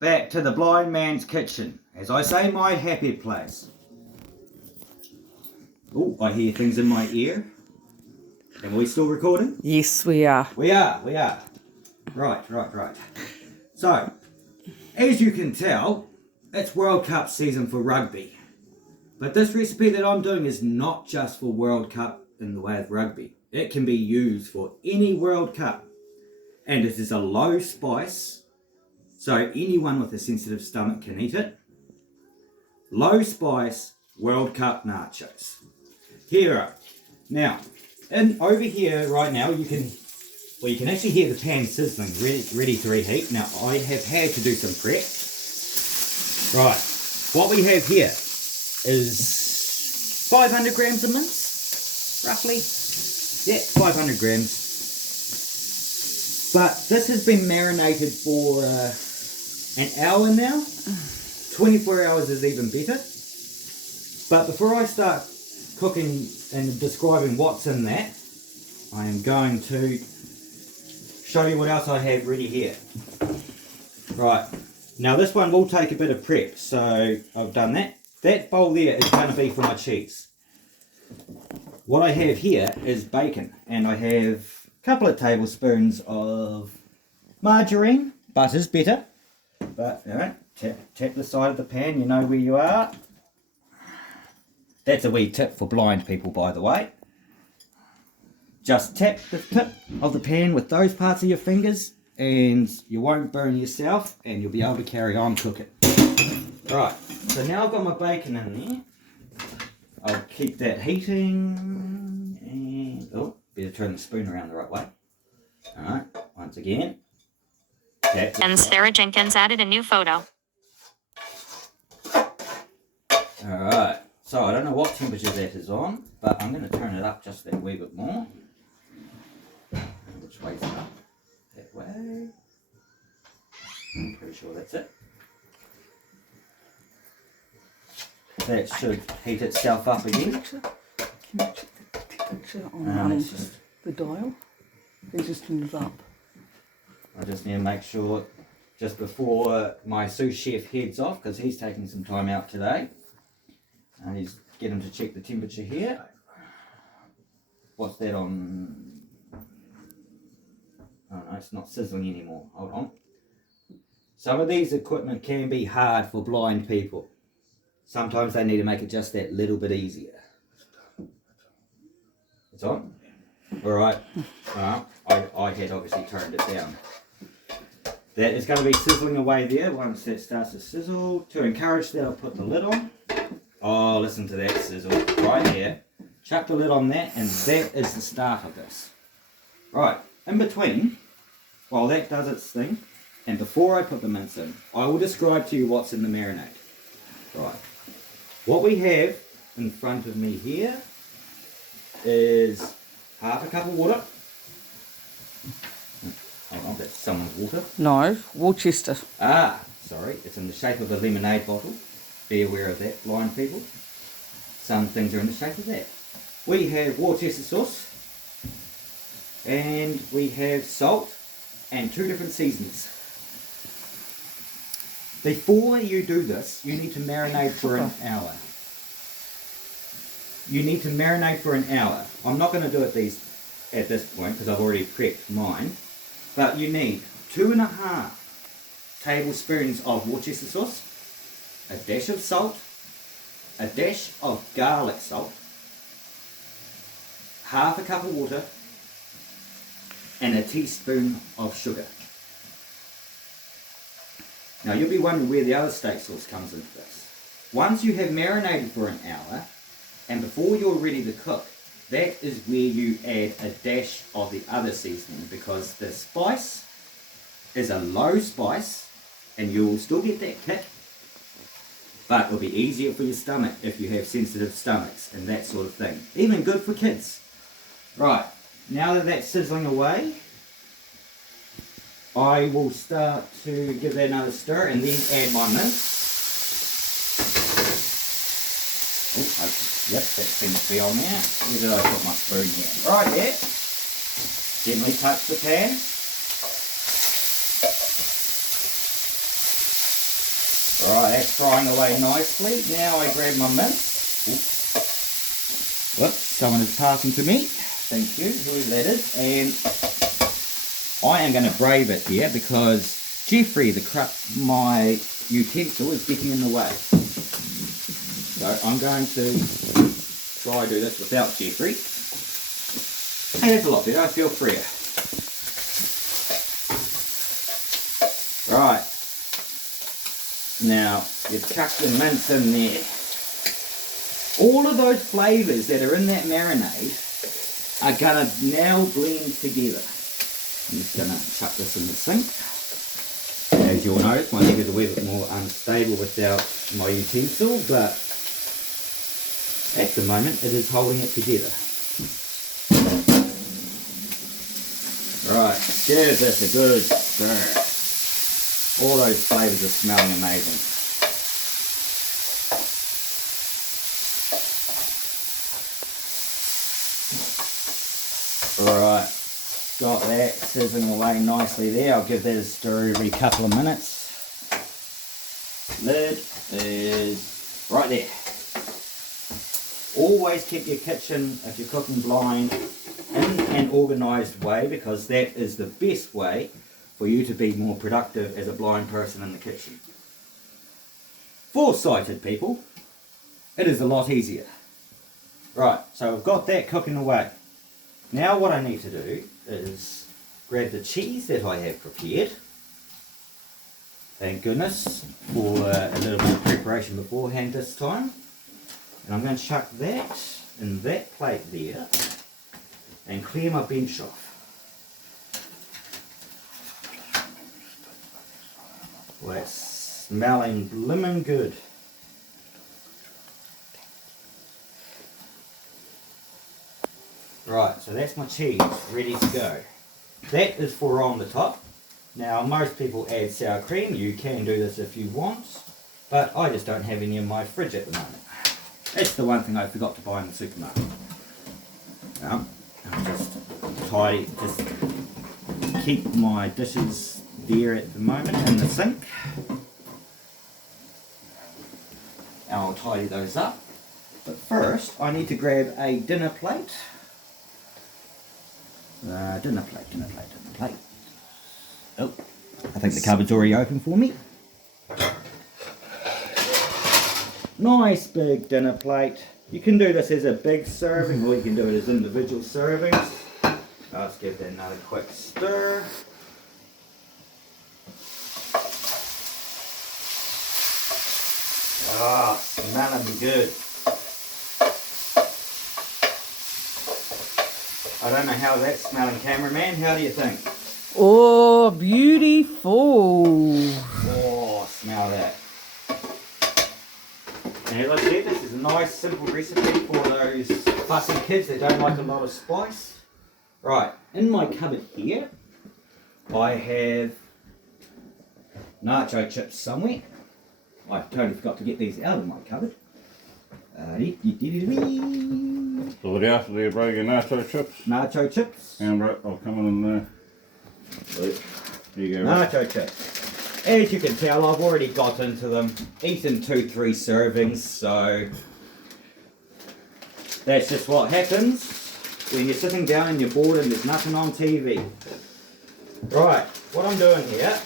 back to the blind man's kitchen. As I say, my happy place. Oh, I hear things in my ear. Am we still recording? Yes, we are. We are. Right. So, as you can tell, it's World Cup season for rugby. But this recipe that I'm doing is not just for World Cup in the way of rugby. It can be used for any World Cup. And it is a low spice, so anyone with a sensitive stomach can eat it. Low spice World Cup nachos. Here are. Now, over here right now, you can actually hear the pan sizzling, ready to reheat. Now, I have had to do some prep. Right, what we have here is 500 grams of mince, roughly. Yeah, 500 grams. But this has been marinated for an hour now. 24 hours is even better. But before I start cooking and describing what's in that, I am going to show you what else I have ready here. Right, now this one will take a bit of prep, so I've done that. That bowl there is going to be for my cheese. What I have here is bacon, and I have a couple of tablespoons of margarine. Butter's better, but alright, tap the side of the pan, you know where you are. That's a wee tip for blind people, by the way. Just tap the tip of the pan with those parts of your fingers and you won't burn yourself and you'll be able to carry on cooking. Right, so now I've got my bacon in there. I'll keep that heating and... oh, better turn the spoon around the right way. Alright, once again. And Sarah Jenkins added a new photo. Alright, so I don't know what temperature that is on, but I'm going to turn it up just that wee bit more. Which way's up? That way. I'm pretty sure that's it. That should heat itself up again. Can you check the temperature on the dial? It just moves up. I just need to make sure just before my sous chef heads off, because he's taking some time out today. And he's get him to check the temperature here. What's that on? Oh no, it's not sizzling anymore. Hold on. Some of these equipment can be hard for blind people. Sometimes they need to make it just that little bit easier. It's on? Alright. I had obviously turned it down. That is going to be sizzling away there once that starts to sizzle. To encourage that, I'll put the lid on. Oh, listen to that sizzle right there. Chuck the lid on that, and that is the start of this. Right, in between, while that does its thing, and before I put the mince in, I will describe to you what's in the marinade. Right, what we have in front of me here is half a cup of water. Hold on, that's someone's water. No, Worcester. Ah, sorry, it's in the shape of a lemonade bottle. Be aware of that, blind people. Some things are in the shape of that. We have Worcester sauce, and we have salt, and 2 different seasonings. Before you do this, you need to marinate for an hour. You need to marinate for an hour. I'm not going to do it at this point because I've already prepped mine. But you need 2.5 tablespoons of Worcester sauce, a dash of salt, a dash of garlic salt, half a cup of water, and a teaspoon of sugar. Now you'll be wondering where the other steak sauce comes into this. Once you have marinated for an hour, and before you're ready to cook, that is where you add a dash of the other seasoning, because the spice is a low spice and you'll still get that kick, but it'll be easier for your stomach if you have sensitive stomachs and that sort of thing. Even good for kids. Right, now that that's sizzling away, I will start to give that another stir and then add my mince. Oh, yep, that seems to be on there. Where did I put my spoon here? Right there. Gently touch the pan. That's frying away nicely. Now I grab my mince. Whoops, someone is passing to me. Thank you, whoever that is. And I am going to brave it here because Jeffrey, my utensil, is getting in the way. So I'm going to try to do this without Jeffrey. Hey, that's a lot better. I feel freer. Right. Now, you've chucked the mince in there. All of those flavours that are in that marinade are going to now blend together. I'm just going to chuck this in the sink. As you'll notice, my leg is a wee bit more unstable without my utensil, but at the moment it is holding it together. Right, give this a good stir. All those flavours are smelling amazing. Right, got that sizzling away nicely there. I'll give that a stir every couple of minutes. Lid is right there. Always keep your kitchen, if you're cooking blind, in an organised way, because that is the best way for you to be more productive as a blind person in the kitchen. For sighted people, it is a lot easier. Right, so I've got that cooking away. Now what I need to do is grab the cheese that I have prepared. Thank goodness for a little bit of preparation beforehand this time. And I'm going to chuck that in that plate there and clear my bench off. Well, it's smelling blimmin' good. Right, so that's my cheese ready to go. That is for on the top. Now, most people add sour cream. You can do this if you want, but I just don't have any in my fridge at the moment. That's the one thing I forgot to buy in the supermarket. I'll just tidy, just keep my dishes there at the moment in the sink. And I'll tidy those up. But first, I need to grab a dinner plate. Dinner plate. Oh, I think the cupboard's already open for me. Nice big dinner plate. You can do this as a big serving or you can do it as individual servings. Let's give that another quick stir. Ah, smelling good. I don't know how that's smelling, cameraman. How do you think? Oh, beautiful. Oh, smell that. And as I said, this is a nice simple recipe for those fussy kids that don't like a lot of spice. Right, in my cupboard here, I have nacho chips somewhere. I totally forgot to get these out of my cupboard. So what else do you bring your nacho chips? Nacho chips. And I'll come in there. Here you go. Nacho chips. As you can tell, I've already got into them, eaten 2-3 servings, so that's just what happens when you're sitting down and you're bored and there's nothing on TV. Right, what I'm doing here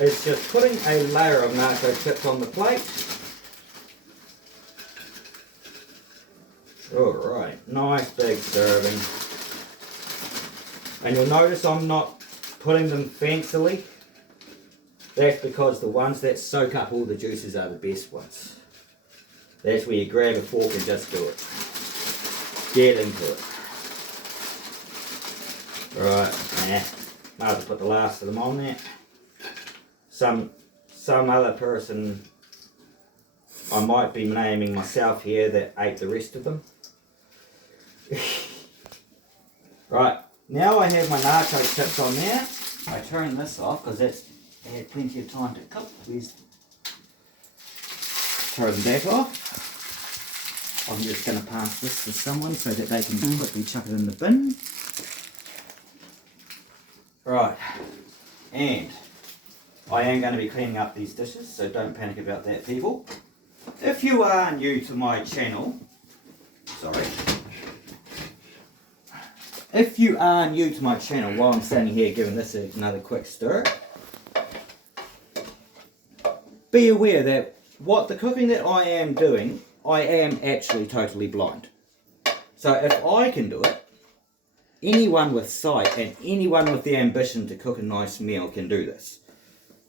is just putting a layer of nacho chips on the plate. Alright, nice big serving. And you'll notice I'm not putting them fancily. That's because the ones that soak up all the juices are the best ones. That's where you grab a fork and just do it. Get into it. Right, might as well put the last of them on there. Some other person, I might be naming myself here, that ate the rest of them. Right, now I have my nacho chips on there. I turn this off because that's had plenty of time to cook. Please turn that off. I'm just going to pass this to someone so that they can quickly chuck it in the bin. Right, and I am going to be cleaning up these dishes, so don't panic about that, people. If you are new to my channel, sorry. If you are new to my channel, while I'm standing here giving this another quick stir, be aware that what the cooking that I am doing, I am actually totally blind. So if I can do it, anyone with sight and anyone with the ambition to cook a nice meal can do this.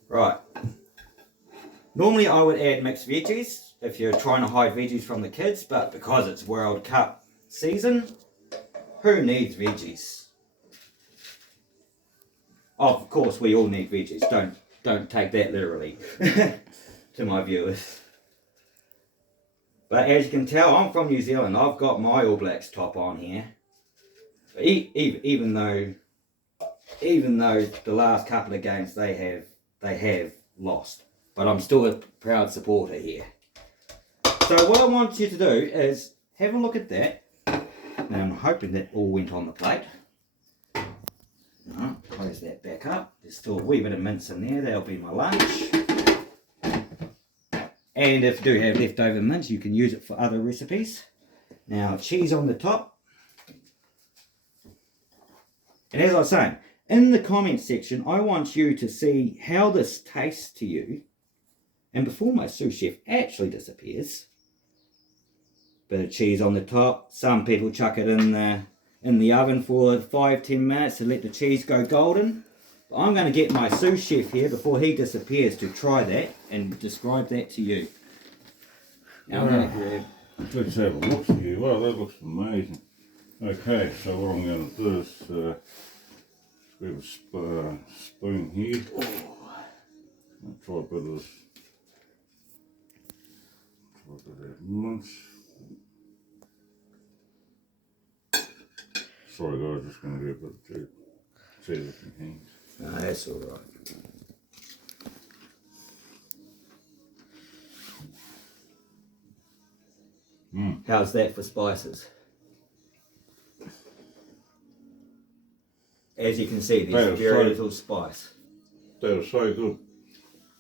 Right. Normally I would add mixed veggies if you're trying to hide veggies from the kids, but because it's World Cup season, who needs veggies? Of course we all need veggies, don't take that literally to my viewers. But as you can tell, I'm from New Zealand. I've got my All Blacks top on here. Even though the last couple of games they have lost, but I'm still a proud supporter here. So what I want you to do is have a look at that. Now I'm hoping that all went on the plate. No, close that back up. There's still a wee bit of mince in there. That'll be my lunch. And if you do have leftover mince, you can use it for other recipes. Now cheese on the top. And as I was saying, in the comment section, I want you to see how this tastes to you. And before my sous chef actually disappears, bit of cheese on the top. Some people chuck it in the oven for 5-10 minutes to let the cheese go golden. But I'm going to get my sous chef here before he disappears to try that and describe that to you. Now I'm going to grab... Let's have a look here. Well, that looks amazing. Okay, so what I'm going to do is grab a spoon here. I'll try a bit of this. Try a bit of mince. Sorry guys, just going to get a bit of cheese with my hands. No, that's alright. How's that for spices? As you can see, there's very little spice. That was so good.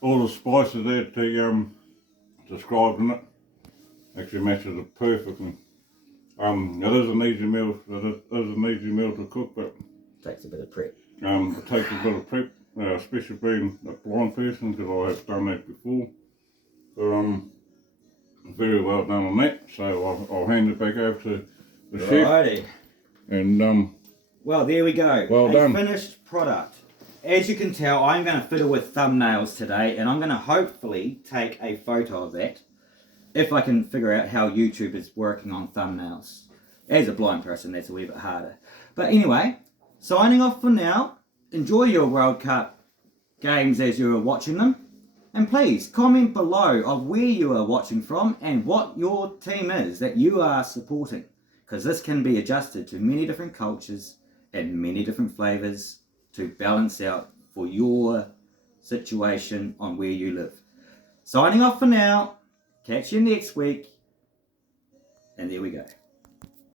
All the spices that they described in it actually matches it perfectly. It is an easy meal. It is an easy meal to cook, but Takes a bit of prep. it takes a bit of prep, especially being a blind person, because I have done that before. But very well done on that. So I'll hand it back over to the chef. Righty. And Well, there we go. Well done. Finished product. As you can tell, I'm going to fiddle with thumbnails today, and I'm going to hopefully take a photo of that if I can figure out how YouTube is working on thumbnails. As a blind person, that's a wee bit harder. But anyway, signing off for now. Enjoy your World Cup games as you're watching them. And please comment below of where you are watching from and what your team is that you are supporting. Because this can be adjusted to many different cultures and many different flavours to balance out for your situation on where you live. Signing off for now. Catch you next week. And there we go.